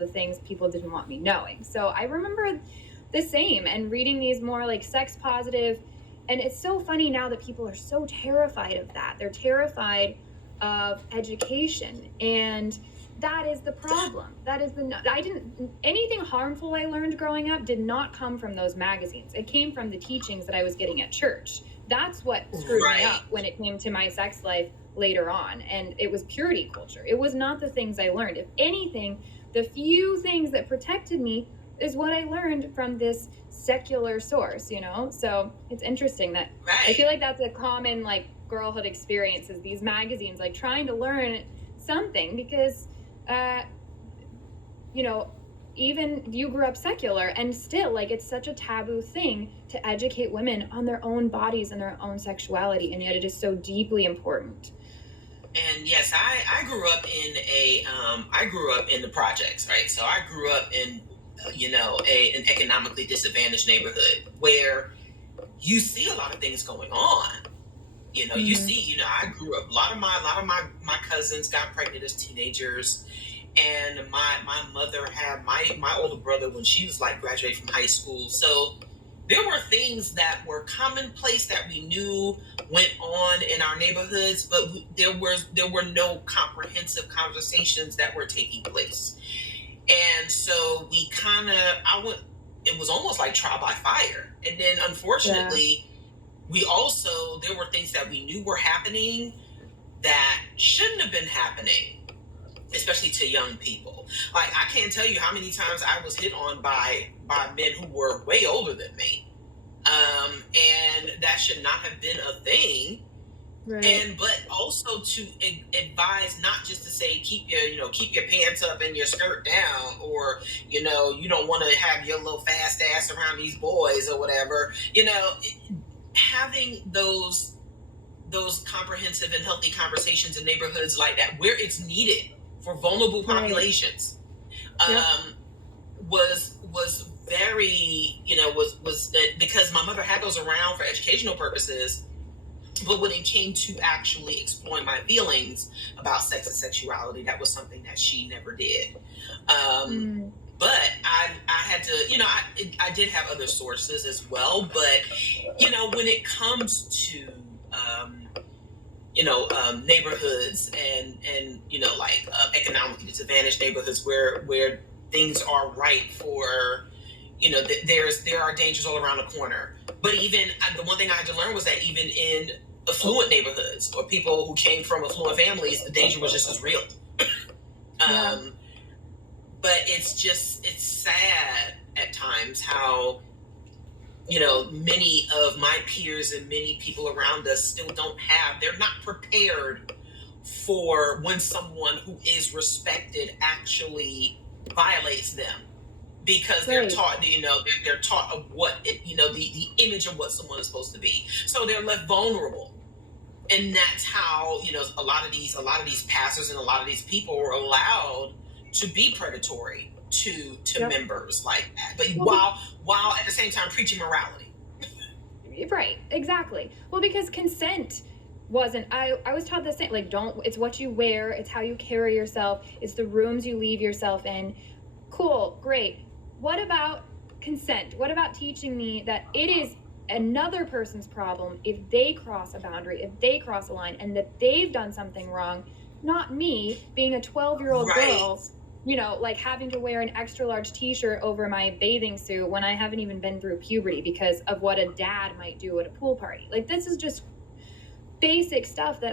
the things people didn't want me knowing. So I remember the same, and reading these more like sex positive. And it's so funny now that people are so terrified of that. They're terrified of education, and that is the problem. That is anything harmful I learned growing up did not come from those magazines. It came from the teachings that I was getting at church. That's what screwed me up when it came to my sex life later on. And it was purity culture. It was not the things I learned. If anything, the few things that protected me is what I learned from this secular source, you know? So it's interesting that I feel like that's a common like girlhood experience, is these magazines, like trying to learn something, because you know, even you grew up secular, and still like it's such a taboo thing to educate women on their own bodies and their own sexuality, and yet it is so deeply important. And yes, I grew up in I grew up in the projects, right? So I grew up in an economically disadvantaged neighborhood where you see a lot of things going on. You see, I grew up, a lot of my cousins got pregnant as teenagers, and my mother had my older brother when she was like graduating from high school. So there were things that were commonplace that we knew went on in our neighborhoods, but there were no comprehensive conversations that were taking place. And so we it was almost like trial by fire. And then unfortunately, there were things that we knew were happening that shouldn't have been happening, especially to young people. Like, I can't tell you how many times I was hit on by men who were way older than me. And that should not have been a thing. Right. But also to advise, not just to say keep your pants up and your skirt down, or you don't want to have your little fast ass around these boys or whatever. Having those comprehensive and healthy conversations in neighborhoods like that, where it's needed for vulnerable populations, was very, because my mother had those around for educational purposes. But when it came to actually exploring my feelings about sex and sexuality, that was something that she never did. But I had to, I did have other sources as well. But, when it comes to, neighborhoods and economically disadvantaged neighborhoods where things are ripe for, there are dangers all around the corner. But even the one thing I had to learn was that even in affluent neighborhoods or people who came from affluent families, the danger was just as real. But it's sad at times how, many of my peers and many people around us still they're not prepared for when someone who is respected actually violates them, because they're taught, they're taught of what the image of what someone is supposed to be. So they're left vulnerable. And that's how, a lot of these pastors and a lot of these people were allowed to be predatory to members like that. But while at the same time preaching morality. Right, exactly. Well, because consent wasn't, I was taught the same, like, it's what you wear, it's how you carry yourself, it's the rooms you leave yourself in. Cool, great. What about consent? What about teaching me that it is another person's problem if they cross a boundary, if they cross a line, and that they've done something wrong, not me being a 12-year-old girl, like having to wear an extra large t-shirt over my bathing suit when I haven't even been through puberty because of what a dad might do at a pool party. Like, this is just basic stuff that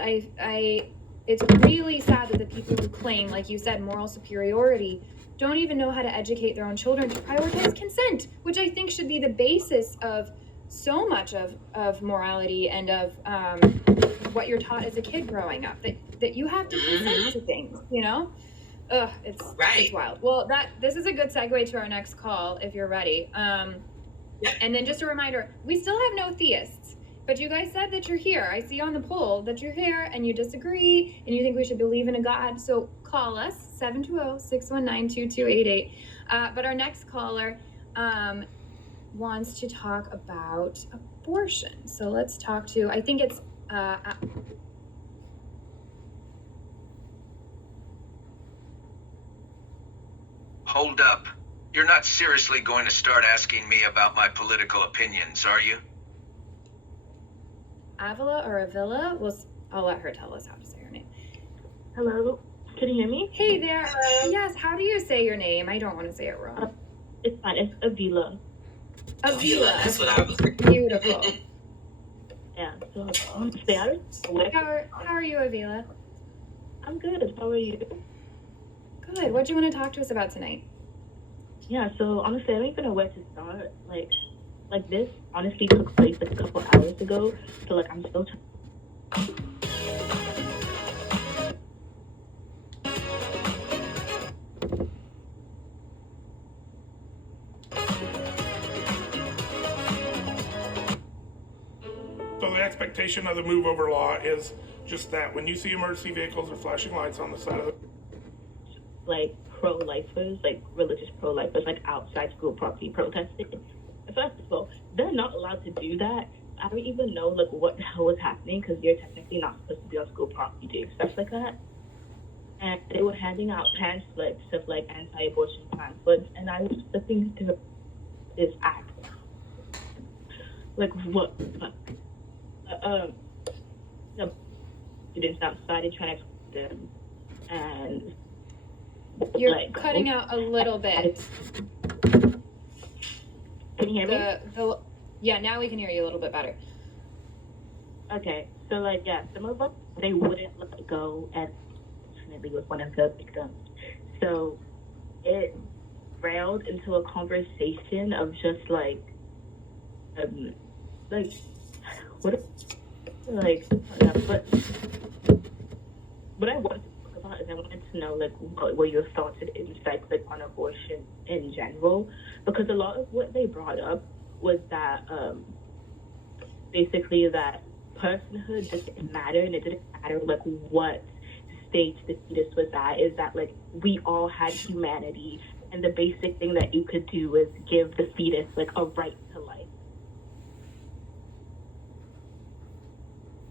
it's really sad that the people who claim, like you said, moral superiority don't even know how to educate their own children to prioritize consent, which I think should be the basis of so much of morality and of what you're taught as a kid growing up, that you have to consent to things, it's wild. Well, this is a good segue to our next call if you're ready. And then just a reminder, we still have no theists, but you guys said that you're here. I see on the poll that you're here and you disagree and you think we should believe in a God. So call us 720-619-2288. But our next caller wants to talk about abortion. So let's talk to, I think it's Hold up. You're not seriously going to start asking me about my political opinions, are you? Avila or Avila? I'll let her tell us how to say her name. Hello, can you hear me? Hey there. Yes, how do you say your name? I don't want to say it wrong. It's fine, it's Avila. Avila. That's what I was. Beautiful. Yeah, so I want to stay out of the way. How are you, Avila? I'm good, how are you? Good. What do you want to talk to us about tonight? Yeah, so honestly, I don't even know where to start. Like this honestly took place like a couple hours ago, so like I'm still So the expectation of the move over law is just that when you see emergency vehicles or flashing lights on the side of the like pro-lifers, like religious pro-lifers, like outside school property protesting. First of all, they're not allowed to do that. I don't even know like what the hell was happening because you're technically not supposed to be on school property doing stuff like that. And they were handing out pamphlets of like anti-abortion pamphlets, and I was flipping through this act. Like what? The students outside and trying to explain them, and You're like, cutting out a little bit. Can you hear me? Yeah, now we can hear you a little bit better. Okay, so like yeah, some of them they wouldn't let it go, and unfortunately was one of the victims. So it railed into a conversation of just like what like but what I wanted to talk about is I wanted to know like what were your thoughts and insights like on abortion in general, because a lot of what they brought up was that basically that personhood doesn't matter, and it didn't matter like what stage the fetus was at, is that like we all had humanity, and the basic thing that you could do is give the fetus like a right to life.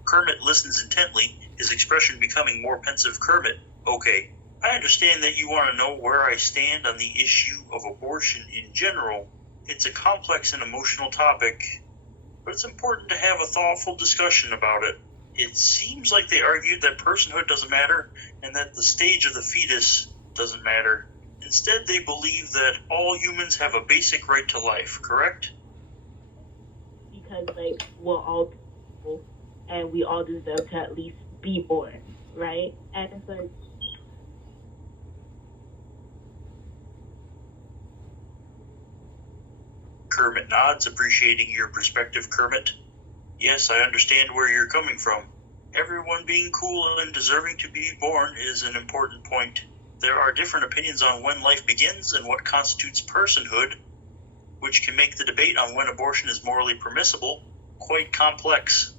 Kermit listens intently, his expression becoming more pensive. Kermit, okay, I understand that you want to know where I stand on the issue of abortion in general. It's a complex and emotional topic, but it's important to have a thoughtful discussion about it. It seems like they argued that personhood doesn't matter and that the stage of the fetus doesn't matter. Instead, they believe that all humans have a basic right to life, correct? Because like we're all people and we all deserve to at least be born, right? And it's like Kermit nods, appreciating your perspective, Kermit. Yes, I understand where you're coming from. Everyone being cool and deserving to be born is an important point. There are different opinions on when life begins and what constitutes personhood, which can make the debate on when abortion is morally permissible quite complex.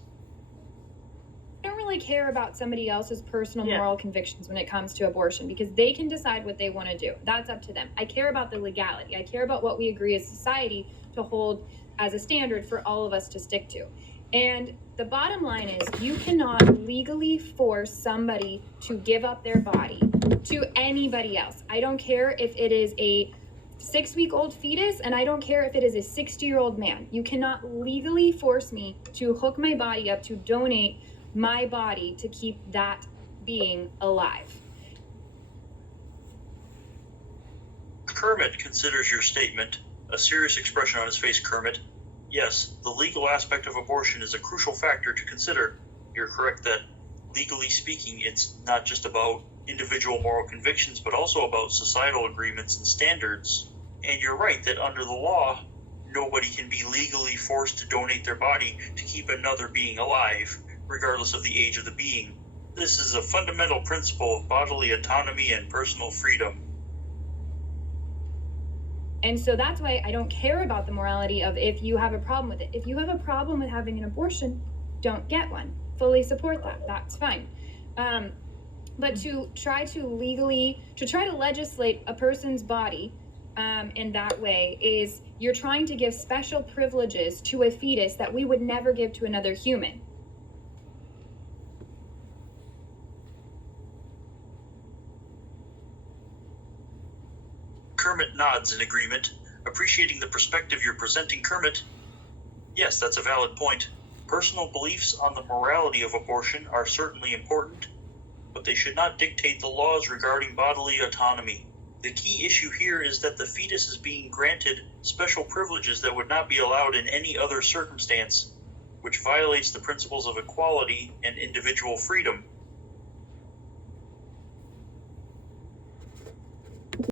I don't really care about somebody else's personal Yeah. moral convictions when it comes to abortion, because they can decide what they want to do. That's up to them. I care about the legality. I care about what we agree as society to hold as a standard for all of us to stick to. And the bottom line is you cannot legally force somebody to give up their body to anybody else. I don't care if it is a 6-week-old fetus, and I don't care if it is a 60-year-old man. You cannot legally force me to hook my body up to donate my body to keep that being alive. Kermit considers your statement, a serious expression on his face. Kermit, yes, the legal aspect of abortion is a crucial factor to consider. You're correct that, legally speaking, it's not just about individual moral convictions, but also about societal agreements and standards. And you're right that under the law, nobody can be legally forced to donate their body to keep another being alive, regardless of the age of the being. This is a fundamental principle of bodily autonomy and personal freedom. And so that's why I don't care about the morality of if you have a problem with it. If you have a problem with having an abortion, don't get one. Fully support that. That's fine. But to try to legislate a person's body in that way is you're trying to give special privileges to a fetus that we would never give to another human. nods in agreement, appreciating the perspective you're presenting, Kermit. Yes, that's a valid point. Personal beliefs on the morality of abortion are certainly important, but they should not dictate the laws regarding bodily autonomy. The key issue here is that the fetus is being granted special privileges that would not be allowed in any other circumstance, which violates the principles of equality and individual freedom.